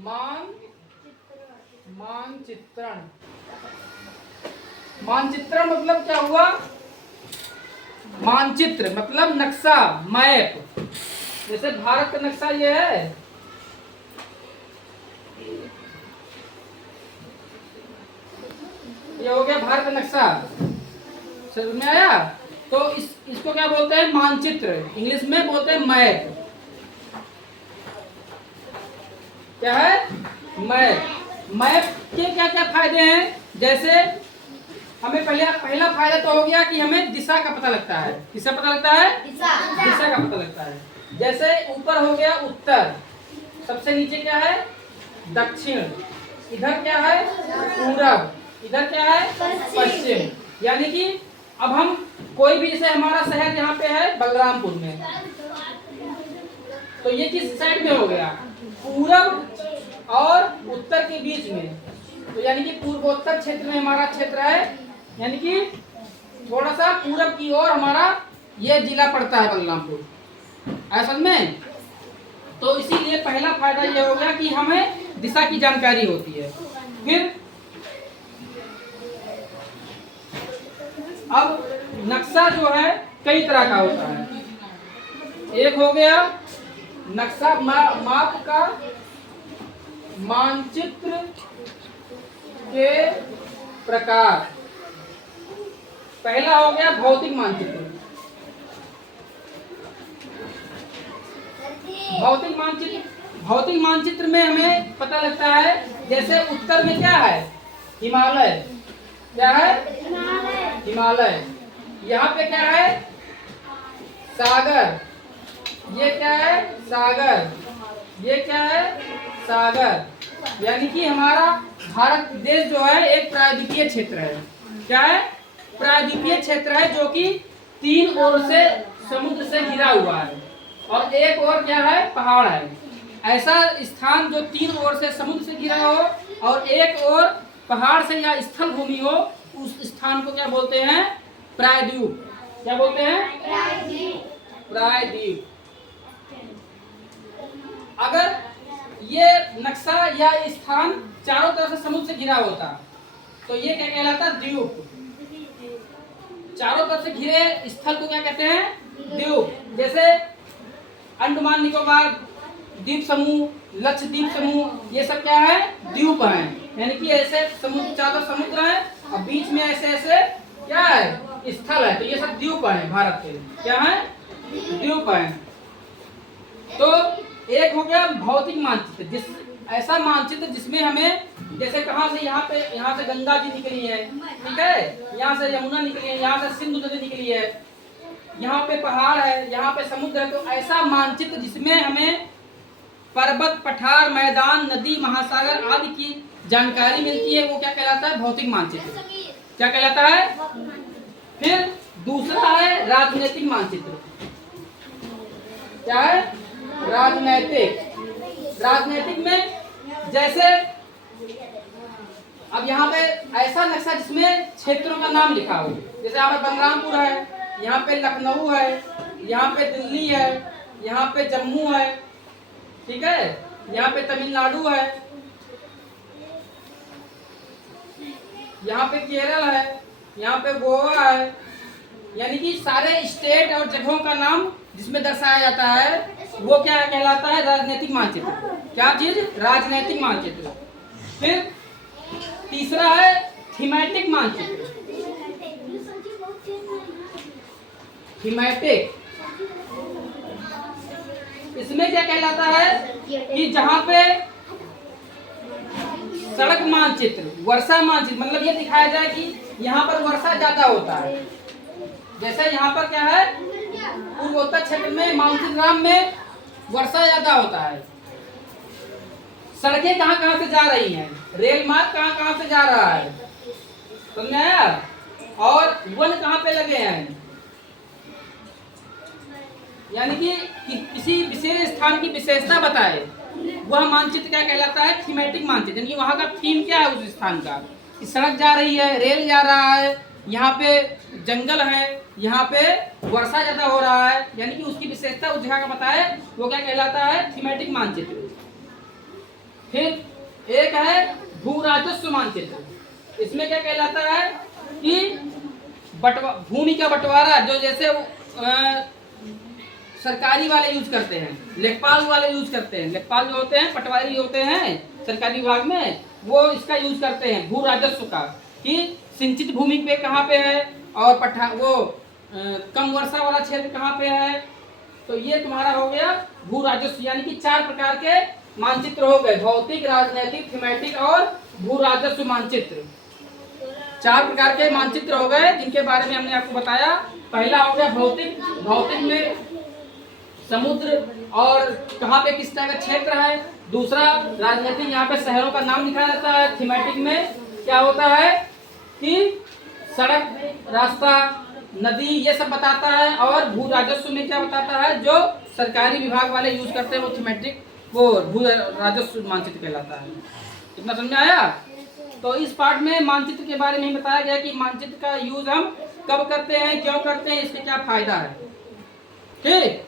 मान मानचित्रण। मानचित्रण मतलब क्या हुआ? मानचित्र मतलब नक्शा, मैप। जैसे भारत का नक्शा ये है, ये हो गया भारत का नक्शा, समझ में आया? तो इसको क्या बोलते हैं? मानचित्र। इंग्लिश में बोलते हैं मैप। क्या है? मैप। मैप के क्या क्या फायदे हैं? जैसे हमें पहला फायदा तो हो गया कि हमें दिशा का पता लगता है। किसका पता लगता है? दिशा का पता लगता है। जैसे ऊपर हो गया उत्तर, सबसे नीचे क्या है? दक्षिण, इधर क्या है? पूरब, इधर क्या है? पश्चिम। यानी कि अब हम कोई भी, जैसे हमारा शहर यहाँ पे है बलरामपुर में, तो ये किस साइड में हो गया? पूरब और उत्तर के बीच में। तो यानी कि पूर्वोत्तर क्षेत्र में हमारा क्षेत्र है, यानी कि थोड़ा सा पूरब की ओर हमारा ये जिला पड़ता है बलरामपुर, ऐसा में। तो इसीलिए पहला फायदा ये हो गया कि हमें दिशा की जानकारी होती है। फिर अब नक्शा जो है कई तरह का होता है। एक हो गया नक्शा माप का मानचित्र के प्रकार। पहला हो गया भौतिक मानचित्र। भौतिक मानचित्र में हमें पता लगता है, जैसे उत्तर में क्या है? हिमालय। क्या है? हिमालय। यहाँ पे क्या है? सागर। ये क्या है? सागर। ये क्या है? सागर। यानी कि हमारा भारत देश जो है एक प्रायद्वीपीय क्षेत्र है। क्या है? प्रायद्वीपीय क्षेत्र है, जो कि 3 ओर से समुद्र से घिरा हुआ है और एक ओर क्या है? पहाड़ है। ऐसा स्थान जो 3 ओर से समुद्र से घिरा हो और एक ओर पहाड़ से या स्थल भूमि हो, उस स्थान को क्या बोलते हैं? प्रायद्वीप। क्या बोलते हैं? प्रायद्वीप। अगर ये नक्शा या स्थान चारों तरफ से समुद्र से घिरा होता तो ये क्या कहलाता? द्वीप। चारों तरफ से घिरे स्थल को क्या कहते हैं? द्वीप। जैसे अंडमान निकोबार द्वीप समूह, लक्षद्वीप समूह, ये सब क्या है? द्वीप हैं। यानी कि ऐसे समुद्र, चारों समुद्र है और बीच में ऐसे ऐसे क्या है? स्थल है। तो ये सब द्वीप हैं भारत के। क्या है? द्वीप हैं। तो एक हो गया भौतिक मानचित्र, ऐसा मानचित्र जिसमें हमें, जैसे कहाँ से यहाँ से गंगा जी निकली है, ठीक है, यहाँ से यमुना निकली है, यहाँ से सिंधु नदी निकली है, यहाँ पे पहाड़ है, यहाँ पे समुद्र है। तो ऐसा मानचित्र जिसमें हमें पर्वत, पठार, मैदान, नदी, महासागर आदि की जानकारी मिलती है, वो क्या कहलाता है? भौतिक मानचित्र। क्या कहलाता है? फिर दूसरा है राजनीतिक मानचित्र। क्या है? राजनीतिक में जैसे अब यहाँ पे ऐसा नक्शा जिसमें क्षेत्रों का नाम लिखा हो, जैसे यहाँ पे बलरामपुर है, यहाँ पे लखनऊ है, यहाँ पे दिल्ली है, यहाँ पे जम्मू है, ठीक है, यहाँ पे तमिलनाडु है, यहाँ पे केरल है, यहाँ पे गोवा है। यानी कि सारे स्टेट और जगहों का नाम जिसमें दर्शाया जाता है वो क्या कहलाता है? राजनीतिक मानचित्र। क्या चीज? राजनीतिक मानचित्र। फिर तीसरा है थीमेटिक मानचित्र। थीमेटिक, इसमें क्या कहलाता है कि जहां पे सड़क मानचित्र, वर्षा मानचित्र, मतलब ये दिखाया जाए कि यहाँ पर वर्षा ज्यादा होता है। जैसे यहाँ पर क्या है? पूर्वोत्तर क्षेत्र में मानसून ग्राम में वर्षा ज्यादा होता है। सड़कें कहाँ कहाँ से जा रही हैं, रेल मार्ग कहाँ कहाँ से जा रहा है, समझ में आया? और वन कहाँ पे लगे हैं। यानी कि किसी विशेष स्थान की विशेषता बताए, वह मानचित्र क्या कहलाता है? थीमेटिक मानचित्र। यानी कि वहाँ का थीम क्या है उस स्थान का, कि सड़क जा रही है, रेल जा रहा है, यहाँ पे जंगल है, यहाँ पे वर्षा ज्यादा हो रहा है, यानी कि उसकी विशेषता उस जगह का बताए, वो क्या कहलाता है? थीमेटिक मानचित्र। फिर एक है भू राजस्व मानचित्र। इसमें क्या कहलाता है कि भूमि का बंटवारा, जो जैसे सरकारी वाले यूज करते हैं, लेखपाल वाले यूज करते हैं। लेखपाल जो होते हैं, पटवारी होते हैं सरकारी विभाग में, वो इसका यूज करते हैं भू राजस्व का, कि सिंचित भूमि पे कहाँ पे है और कम वर्षा वाला क्षेत्र कहाँ पे है। तो ये तुम्हारा हो गया भू राजस्व, यानी कि 4 प्रकार के मानचित्र हो गए, भौतिक, राजनैतिक, थीमेटिक और भू राजस्व मानचित्र। 4 प्रकार के मानचित्र हो गए जिनके बारे में हमने आपको बताया। पहला हो गया भौतिक। भौतिक में समुद्र और कहाँ पे किस तरह का क्षेत्र है। दूसरा राजनीतिक, यहाँ पे शहरों का नाम लिखा रहता है। थीमेटिक में क्या होता है कि सड़क, रास्ता, नदी, ये सब बताता है। और भू राजस्व में क्या बताता है, जो सरकारी विभाग वाले यूज करते हैं, वो थीमेटिक, वो भू राजस्व मानचित्र कहलाता है। इतना समझ में आया? तो इस पार्ट में मानचित्र के बारे में बताया गया कि मानचित्र का यूज हम कब करते हैं, क्यों करते हैं, इसके क्या फायदा है। ठीक।